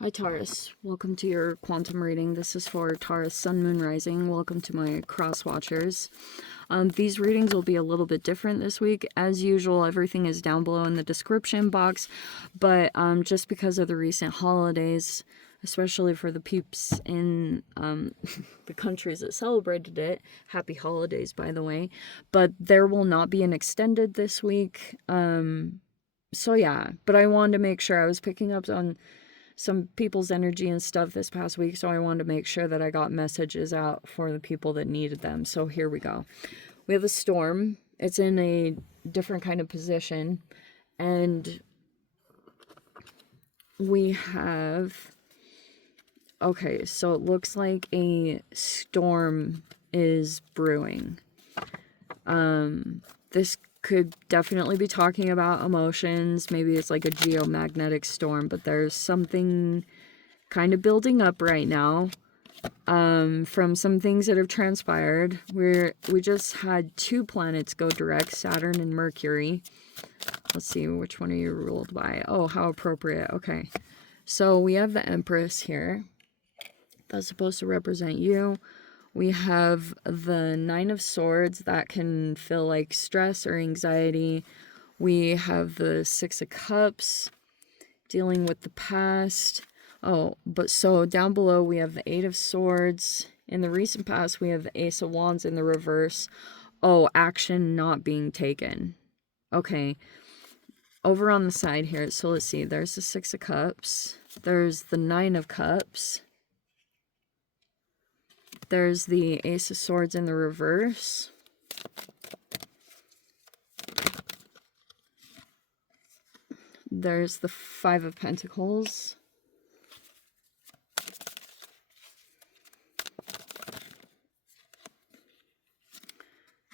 Hi Taurus, welcome to your quantum reading. This is for Taurus Sun Moon Rising. Welcome to my cross watchers. These readings will be a little bit different this week. As usual, everything is down below in the description box, but just because of the recent holidays, especially for the peeps in the countries that celebrated it, happy holidays by the way, but there will not be an extended this week. So yeah, but I wanted to make sure I was picking up on some people's energy and stuff this past week, so I wanted to make sure that I got messages out for the people that needed them. So here we go. We have a storm. It's in a different kind of position, and we have, okay, so it looks like a storm is brewing. This could definitely be talking about emotions. Maybe it's like a geomagnetic storm, but there's something kind of building up right now from some things that have transpired. We just had two planets go direct, Saturn and Mercury. Let's see, which one are you ruled by? Oh, how appropriate. Okay, so we have the Empress here. That's supposed to represent you. We have the Nine of Swords. That can feel like stress or anxiety. We have the Six of Cups, dealing with the past. Oh, but so down below we have the Eight of Swords. In the recent past, we have the Ace of Wands in the reverse. Oh, action not being taken. Okay. Over on the side here, so let's see. There's the Six of Cups. There's the Nine of Cups. There's the Ace of Swords in the reverse. There's the Five of Pentacles.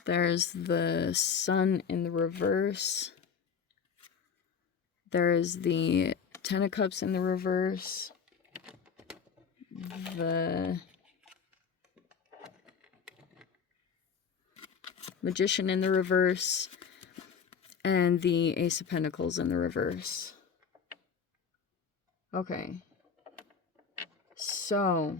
There's the Sun in the reverse. There's the Ten of Cups in the reverse. The Magician in the reverse. And the Ace of Pentacles in the reverse. Okay. So.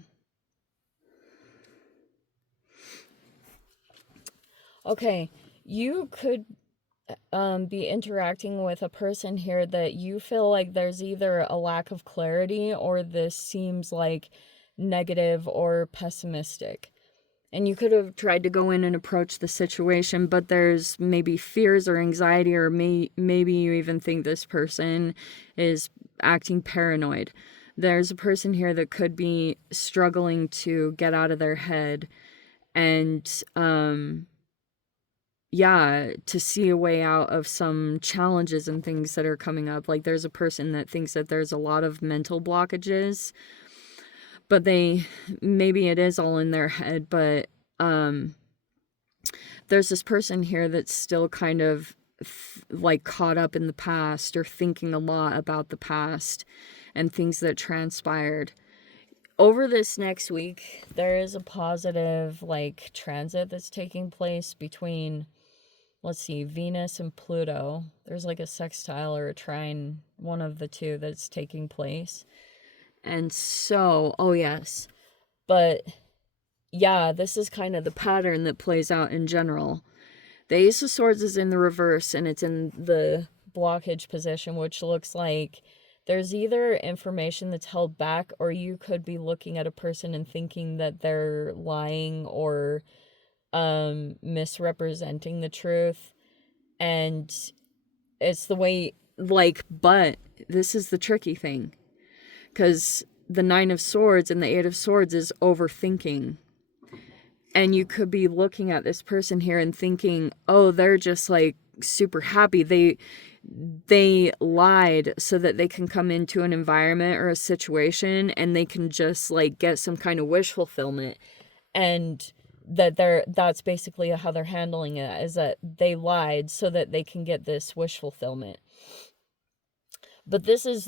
Okay. You could be interacting with a person here that you feel like there's either a lack of clarity or this seems like negative or pessimistic. And you could have tried to go in and approach the situation, but there's maybe fears or anxiety, or maybe you even think this person is acting paranoid. There's a person here that could be struggling to get out of their head and, yeah, to see a way out of some challenges and things that are coming up. Like there's a person that thinks that there's a lot of mental blockages, but maybe it is all in their head, but there's this person here that's still kind of like caught up in the past or thinking a lot about the past and things that transpired. Over this next week, there is a positive like transit that's taking place between, let's see, Venus and Pluto. There's like a sextile or a trine, one of the two that's taking place. And so, oh yes, but yeah, this is kind of the pattern that plays out in general. The Ace of Swords is in the reverse and it's in the blockage position, which looks like there's either information that's held back, or you could be looking at a person and thinking that they're lying or misrepresenting the truth. And it's the way, like, but this is the tricky thing, because the Nine of Swords and the Eight of Swords is overthinking. And you could be looking at this person here and thinking, oh, they're just like super happy. They lied so that they can come into an environment or a situation and they can just like get some kind of wish fulfillment. And that's basically how they're handling it, is that they lied so that they can get this wish fulfillment. But this is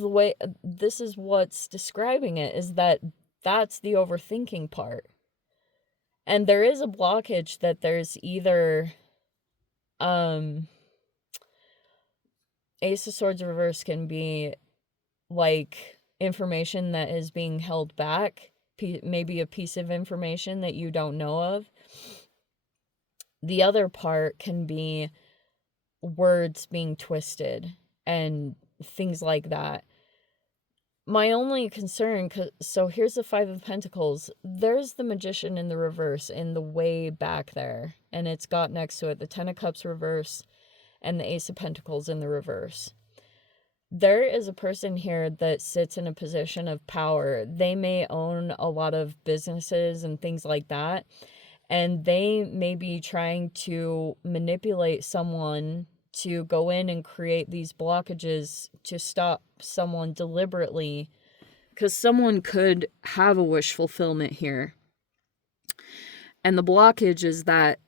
what's describing it, is that that's the overthinking part. And there is a blockage that there's either Ace of Swords reverse can be like information that is being held back, maybe a piece of information that you don't know of. The other part can be words being twisted and things like that. My only concern, so here's the Five of Pentacles. There's the Magician in the reverse in the way back there. And it's got next to it the Ten of Cups reverse and the Ace of Pentacles in the reverse. There is a person here that sits in a position of power. They may own a lot of businesses and things like that. And they may be trying to manipulate someone to go in and create these blockages to stop someone deliberately, because someone could have a wish fulfillment here. And the blockage is that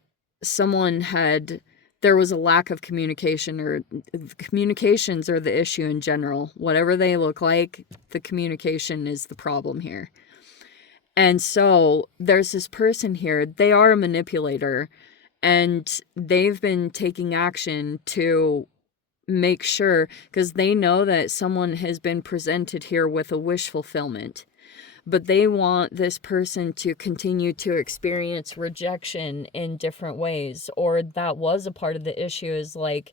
there was a lack of communication, or communications are the issue in general. Whatever they look like, the communication is the problem here. And so there's this person here, they are a manipulator, and they've been taking action to make sure, because they know that someone has been presented here with a wish fulfillment, but they want this person to continue to experience rejection in different ways. Or that was a part of the issue, is like,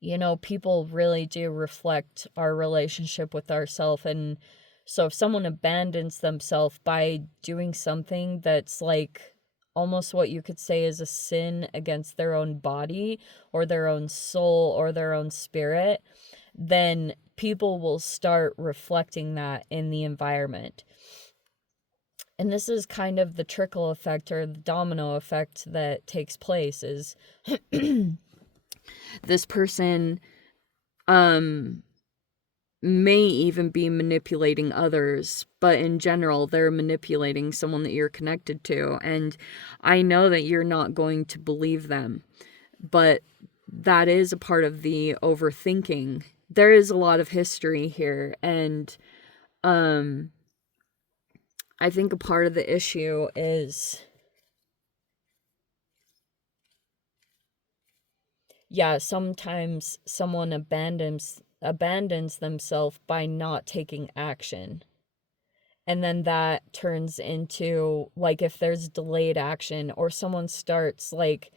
you know, people really do reflect our relationship with ourselves. And so if someone abandons themselves by doing something that's like almost what you could say is a sin against their own body or their own soul or their own spirit, then people will start reflecting that in the environment. And this is kind of the trickle effect, or the domino effect that takes place, is this person may even be manipulating others, but in general, they're manipulating someone that you're connected to. And I know that you're not going to believe them, but that is a part of the overthinking. There is a lot of history here, and I think a part of the issue is, yeah, sometimes someone abandons themselves by not taking action. And then that turns into, like, if there's delayed action, or someone starts like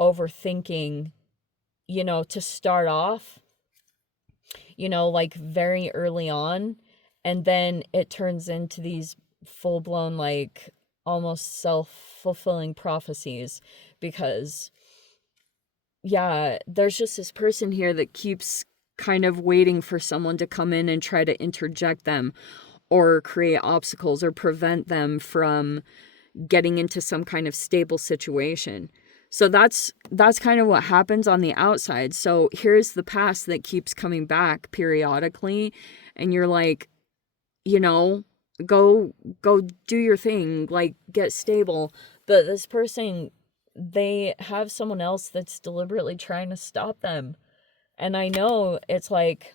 overthinking, you know, to start off, you know, like very early on, and then it turns into these full-blown, like, almost self-fulfilling prophecies, because yeah, there's just this person here that keeps kind of waiting for someone to come in and try to interject them, or create obstacles, or prevent them from getting into some kind of stable situation. So that's kind of what happens on the outside. So here's the past that keeps coming back periodically, and you're like, you know, go do your thing, like, get stable. But this person, they have someone else that's deliberately trying to stop them. And I know it's like,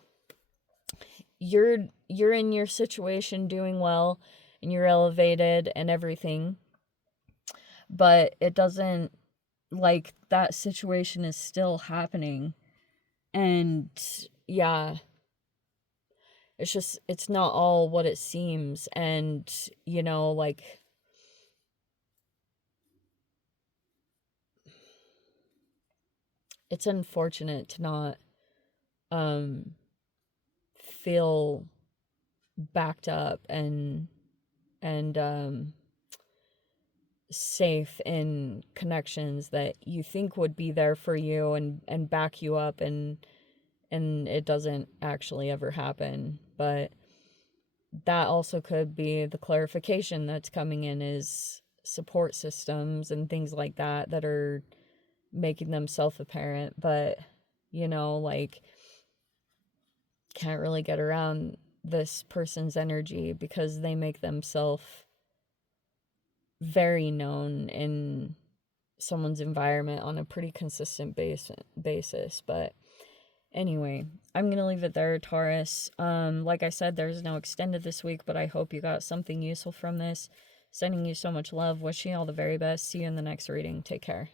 you're in your situation doing well, and you're elevated and everything, but it doesn't, like, that situation is still happening. And yeah, it's just, it's not all what it seems. And, you know, like, it's unfortunate to not feel backed up and safe in connections that you think would be there for you and back you up, and it doesn't actually ever happen. But that also could be the clarification that's coming in, is support systems and things like that that are making them self-apparent. But, you know, like, can't really get around this person's energy, because they make themselves very known in someone's environment on a pretty consistent basis. But anyway, I'm gonna leave it there, Taurus. Like I said, there's no extended this week, but I hope you got something useful from this. Sending you so much love, wishing you all the very best. See you in the next reading. Take care.